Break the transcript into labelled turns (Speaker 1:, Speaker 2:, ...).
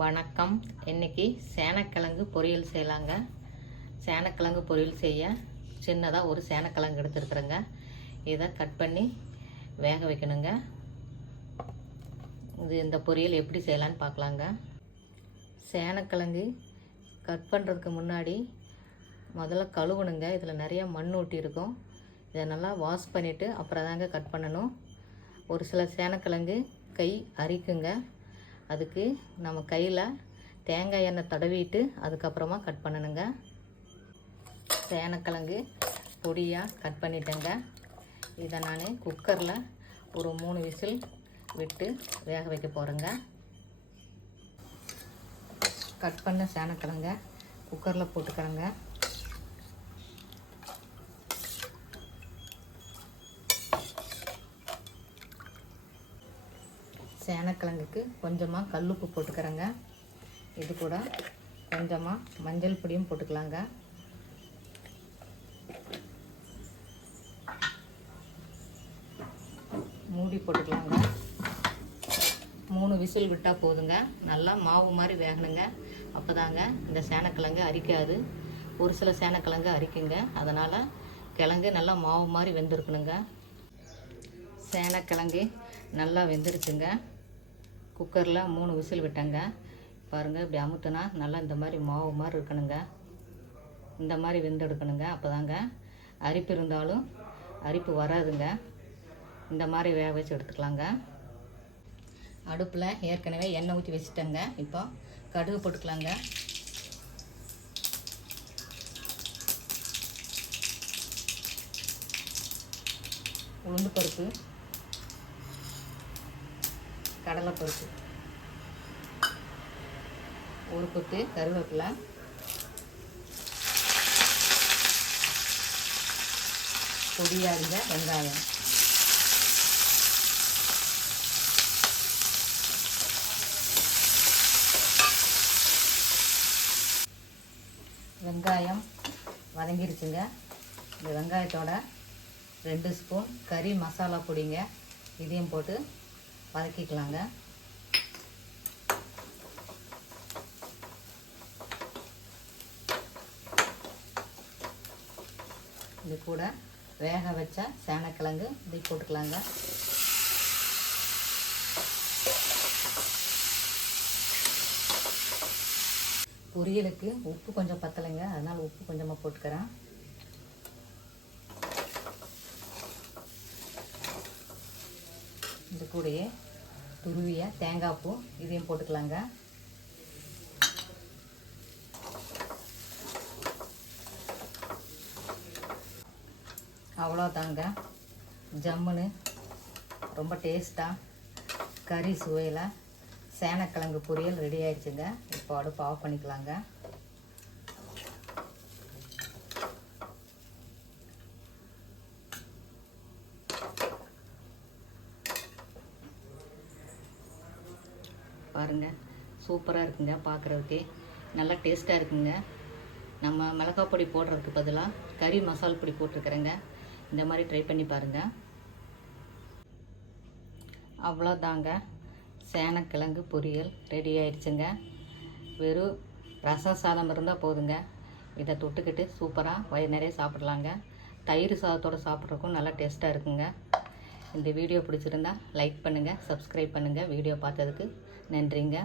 Speaker 1: வணக்கம். இன்னைக்கு சேனக்கிழங்கு பொரியல் செய்யலாங்க. சேனக்கிழங்கு பொரியல் செய்ய சின்னதாக ஒரு சேனக்கிழங்கு எடுத்துருக்குறேங்க. இதை கட் பண்ணி வேக வைக்கணுங்க. இது இந்த பொரியல் எப்படி செய்யலான்னு பார்க்கலாங்க. சேனக்கிழங்கு கட் பண்ணுறதுக்கு முன்னாடி முதல்ல கழுவணுங்க. இதில் நிறைய மண் ஒட்டி இருக்கும். இதை நல்லா வாஷ் பண்ணிவிட்டு அப்புறம் தாங்க கட் பண்ணணும். ஒரு சில சேனக்கிழங்கு கை அரிக்குங்க. அதுக்கு நம்ம கையில் தேங்காய் எண்ணெய் தடவிட்டு அதுக்கப்புறமா கட் பண்ணணுங்க. சேனக்கிழங்கு பொடியாக கட் பண்ணிட்டேங்க. இதை நான் குக்கரில் ஒரு மூணு விசில் விட்டு வேக வைக்க போகிறேங்க கட் பண்ண சேனக்கிழங்க குக்கரில் போட்டுக்கிறேங்க. சேனக்கிழங்குக்கு கொஞ்சமாக கல்லுப்பு போட்டுக்கிறேங்க. இது கூட கொஞ்சமாக மஞ்சள் பொடியும் போட்டுக்கலாங்க. மூடி போட்டுக்கலாங்க. மூணு விசில் விட்டால் போதுங்க. நல்லா மாவு மாதிரி வேகணுங்க. அப்போ தாங்க இந்த சேனக்கிழங்கு அரிக்காது. ஒரு சில சேனக்கிழங்கு அரிக்குங்க. அதனால் கிழங்கு நல்லா மாவு மாதிரி வெந்திருக்கணுங்க. சேனக்கிழங்கு நல்லா வெந்துருச்சுங்க. குக்கரில் மூணு விசில் விட்டேங்க. பாருங்கள் இப்படி அமுத்துனா நல்லா இந்த மாதிரி மாவு மாதிரி இருக்கணுங்க. இந்த மாதிரி வெந்து எடுக்கணுங்க அப்போ தாங்க அரிப்பு இருந்தாலும் அரிப்பு வராதுங்க. இந்த மாதிரி வேக வச்சு எடுத்துக்கலாங்க. அடுப்பில் ஏற்கனவே எண்ணெய் ஊற்றி வச்சுட்டேங்க. இப்போ கடுகு போட்டுக்கலாங்க. உளுந்து பருப்பு. கடலைப்பருப்பு ஒரு கொத்து கருவேப்பிலை. பொடியாக வெங்காயம். வெங்காயம் வதங்கிருச்சுங்க. இந்த வெங்காயத்தோட ரெண்டு ஸ்பூன் கறி மசாலா பொடிங்க. இதையும் போட்டு வதக்கிக்கலாங்க. இது கூட வேக வச்ச சேனக்கிழங்கு இப்படி போட்டுக்கலாங்க. பொரியலுக்கு உப்பு கொஞ்சம் பத்தலைங்க அதனால் உப்பு கொஞ்சமாக போட்டுக்கிறேன். கூடயே துருவிய தேங்காய் பூ இதையும் போட்டுக்கலாங்க. அவ்வளோதாங்க ஜம்முன்னு ரொம்ப டேஸ்ட்டாக கறி சுவையில் சேனக்கிழங்கு பொரியல் ரெடி ஆயிடுச்சுங்க. இப்போ அடுப்பு ஆஃப் பண்ணிக்கலாங்க. பாருங்கள் சூப்பராக இருக்குங்க பார்க்குறதுக்கே நல்லா டேஸ்ட்டாக இருக்குங்க. நம்ம மிளகாய் பொடி போடுறதுக்கு பதிலாக கறி மசால் பொடி போட்டிருக்கிறேங்க. இந்த மாதிரி ட்ரை பண்ணி பாருங்கள் அவ்வளோதாங்க சேனக்கிழங்கு பொரியல் ரெடி ஆயிடுச்சுங்க. வெறும் ரசம் சாதம் இருந்தால் போதுங்க. இதை தொட்டுக்கிட்டு சூப்பராக வயிறு நிறைய சாப்பிட்லாங்க. தயிர் சாதத்தோடு சாப்பிட்றதுக்கும் நல்லா டேஸ்ட்டாக இருக்குங்க. இந்த வீடியோ பிடிச்சிருந்தா லைக் பண்ணுங்கள் சப்ஸ்கிரைப் பண்ணுங்கள் வீடியோ பார்த்ததுக்கு நன்றிங்க.